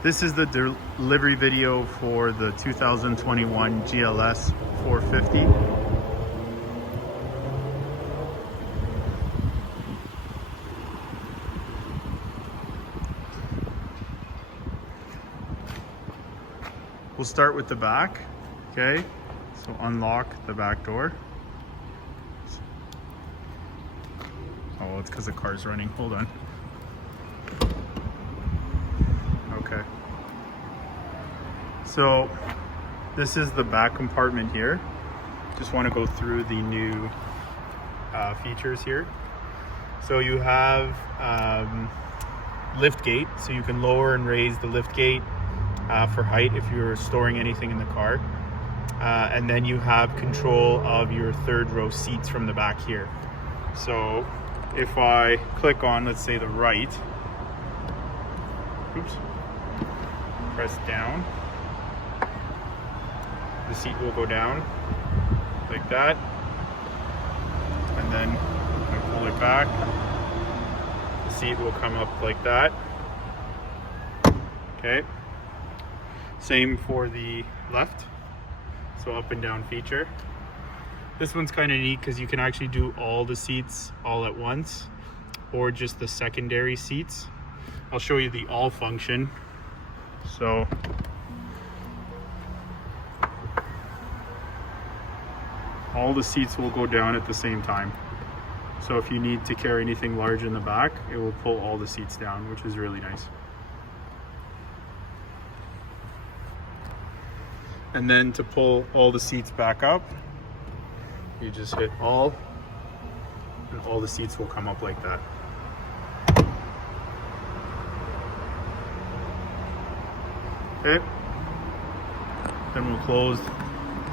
This is the delivery video for the 2021 GLS 450. We'll start with the back, okay? So unlock the back door. Oh, it's because the car's running. Hold on. Okay. So this is the back compartment here. Just want to go through the new features here. So you have lift gate, so you can lower and raise the lift gate for height if you're storing anything in the car. And then you have control of your third row seats from the back here. So if I click on, let's say, the right, oops, press down, the seat will go down like that, and then I pull it back, the seat will come up like that. Okay, same for the left, so up and down feature. This one's kind of neat because you can actually do all the seats all at once or just the secondary seats. I'll show you the all function. So all the seats will go down at the same time. So if you need to carry anything large in the back, it will pull all the seats down, which is really nice. And then to pull all the seats back up, you just hit all, and all the seats will come up like that. Okay, then we'll close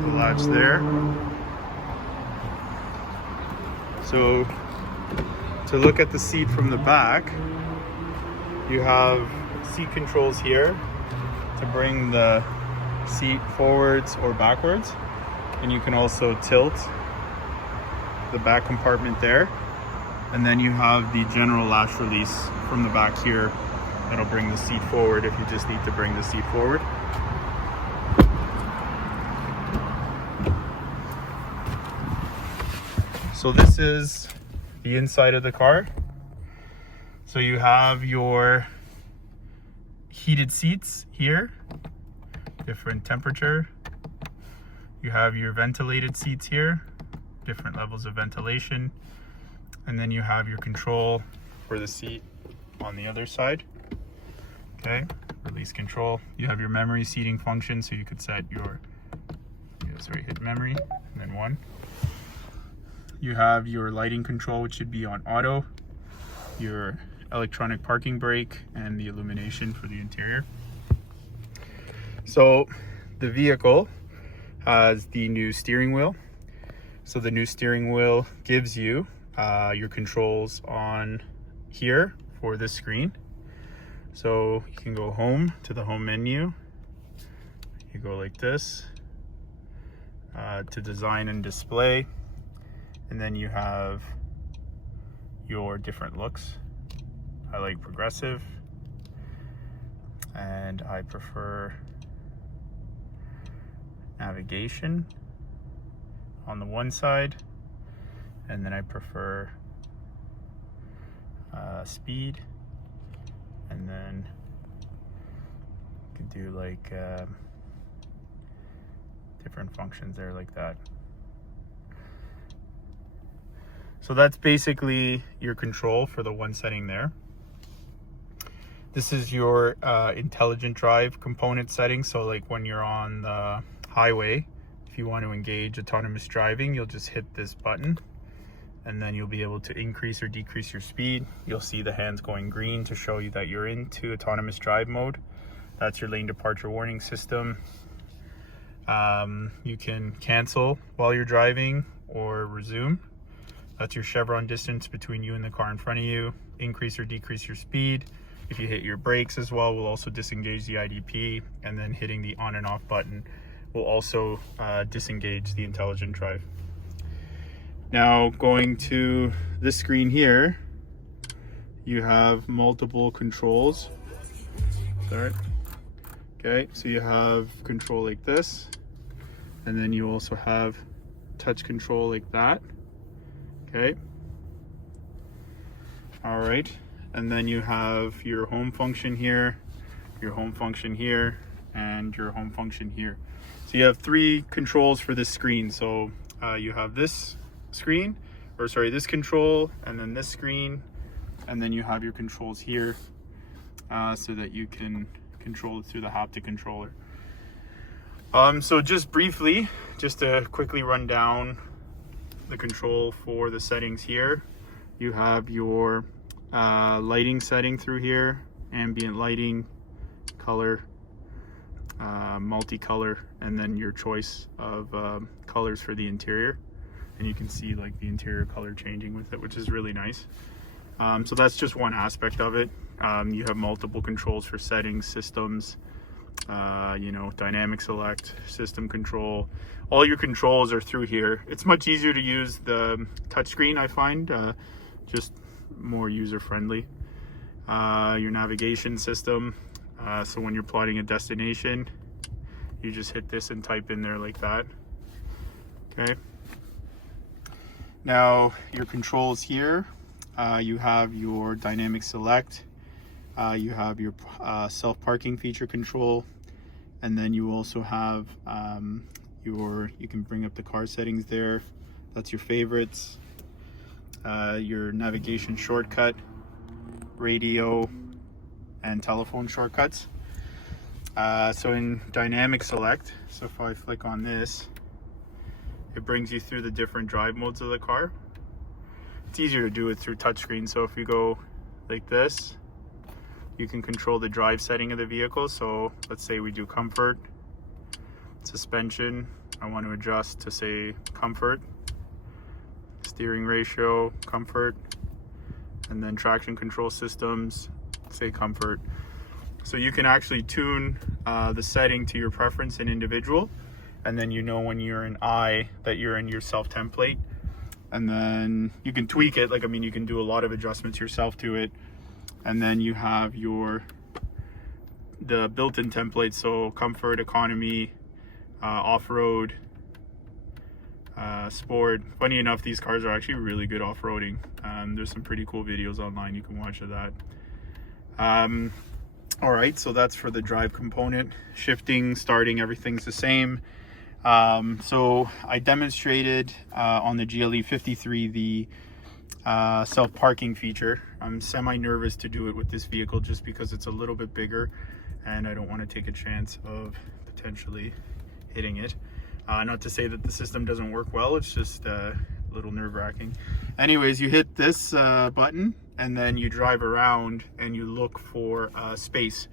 the latch there. So to look at the seat from the back, you have seat controls here to bring the seat forwards or backwards, and you can also tilt the back compartment there, and then you have the general latch release from the back here that'll bring the seat forward if you just need to bring the seat forward. So this is the inside of the car. So you have your heated seats here, different temperature. You have your ventilated seats here, different levels of ventilation. And then you have your control for the seat on the other side. Okay, release control. You have your memory seating function, so you could set your, hit memory, and then 1. You have your lighting control, which should be on auto, your electronic parking brake, and the illumination for the interior. So the vehicle has the new steering wheel. So the new steering wheel gives you your controls on here for this screen. So you can go home to the home menu. You go like this to design and display. And then you have your different looks. I like progressive, and I prefer navigation on the one side, and then I prefer speed, and then you can do like different functions there like that. So that's basically your control for the one setting there. This is your intelligent drive component setting. So like when you're on the highway, if you want to engage autonomous driving, you'll just hit this button, and then you'll be able to increase or decrease your speed. You'll see the hands going green to show you that you're into autonomous drive mode. That's your lane departure warning system. You can cancel while you're driving or resume. That's your chevron distance between you and the car in front of you. Increase or decrease your speed. If you hit your brakes as well, we'll also disengage the IDP, and then hitting the on and off button will also disengage the intelligent drive. Now going to this screen here, you have multiple controls. Start. Okay, so you have control like this, and then you also have touch control like that. Okay. All right, and then you have your home function here, your home function here, and your home function here. So you have 3 controls for this screen. So you have this screen, or sorry, this control, and then this screen, and then you have your controls here, so that you can control it through the haptic controller. So just briefly, just to quickly run down the control for the settings here. You have your lighting setting through here, ambient lighting, color, multicolor, and then your choice of colors for the interior. And you can see like the interior color changing with it, which is really nice. So that's just one aspect of it. You have multiple controls for settings, systems, you know, dynamic select, system control. All your controls are through here. It's much easier to use the touchscreen, I find, just more user-friendly. Your navigation system, so when you're plotting a destination, you just hit this and type in there like that. Okay. Now your controls here, you have your dynamic select, you have your self-parking feature control, and then you also have you can bring up the car settings there. That's your favorites, your navigation shortcut, radio, and telephone shortcuts. So in dynamic select, so if I flick on this, it brings you through the different drive modes of the car. It's easier to do it through touchscreen. So if you go like this, you can control the drive setting of the vehicle. So let's say we do comfort, suspension, I want to adjust to say comfort, steering ratio, comfort, and then traction control systems, say comfort. So you can actually tune the setting to your preference in individual, and then you know when you're in I that you're in your self template, and then you can tweak it. Like, I mean, you can do a lot of adjustments yourself to it, and then you have the built-in templates, so comfort, economy, off-road, sport. Funny enough, these cars are actually really good off-roading. There's some pretty cool videos online you can watch of that. All right, so that's for the drive component. Shifting, starting, everything's the same. So I demonstrated on the GLE53 the self-parking feature. I'm semi-nervous to do it with this vehicle just because it's a little bit bigger and I don't want to take a chance of potentially hitting it. Not to say that the system doesn't work well, it's just a little nerve-wracking. Anyways, you hit this button and then you drive around and you look for space.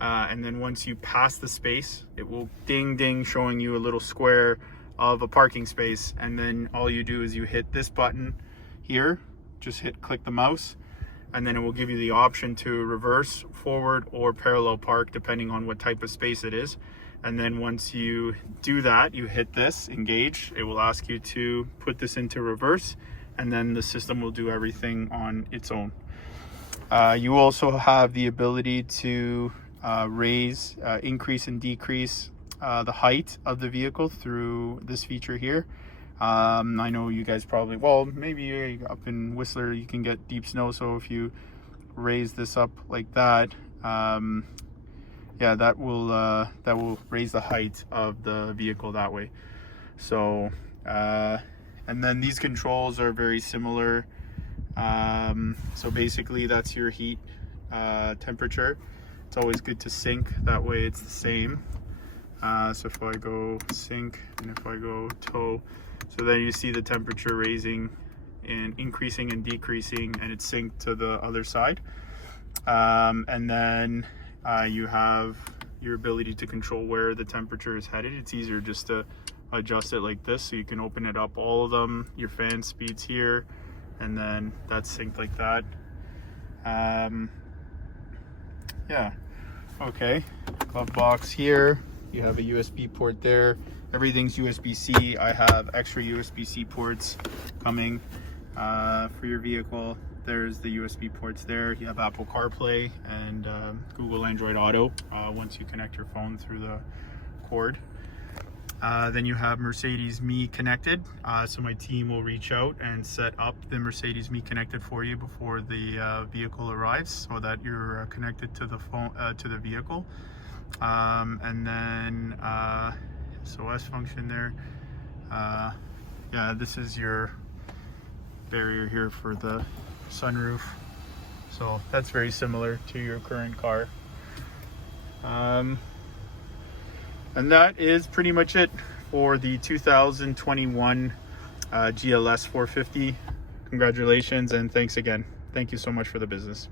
And then once you pass the space, it will ding ding showing you a little square of a parking space. And then all you do is you hit this button here, just click the mouse, and then it will give you the option to reverse, forward, or parallel park depending on what type of space it is. And then once you do that, you hit this, engage. It will ask you to put this into reverse, and then the system will do everything on its own. You also have the ability to raise, increase, and decrease the height of the vehicle through this feature here. I know you guys probably, well, maybe up in Whistler you can get deep snow, so if you raise this up like that, yeah, that will raise the height of the vehicle that way. So and then these controls are very similar. So basically that's your heat temperature. It's always good to sync, that way it's the same. So if I go sync and if I go tow, so then you see the temperature raising and increasing and decreasing, and it's synced to the other side. And then you have your ability to control where the temperature is headed. It's easier just to adjust it like this, so you can open it up, all of them, your fan speeds here, and then that's synced like that. Yeah, okay, glove box here, you have a USB port there, everything's USB-C. I have extra USB-C ports coming for your vehicle. there's the USB ports there. You have Apple CarPlay and Google Android Auto once you connect your phone through the cord. Then you have Mercedes Me Connected. So my team will reach out and set up the Mercedes Me Connected for you before the vehicle arrives, so that you're connected to the phone to the vehicle. And then SOS function there. Yeah, this is your barrier here for the sunroof. So that's very similar to your current car. And that is pretty much it for the 2021 GLS450. Congratulations and thanks again. Thank you so much for the business.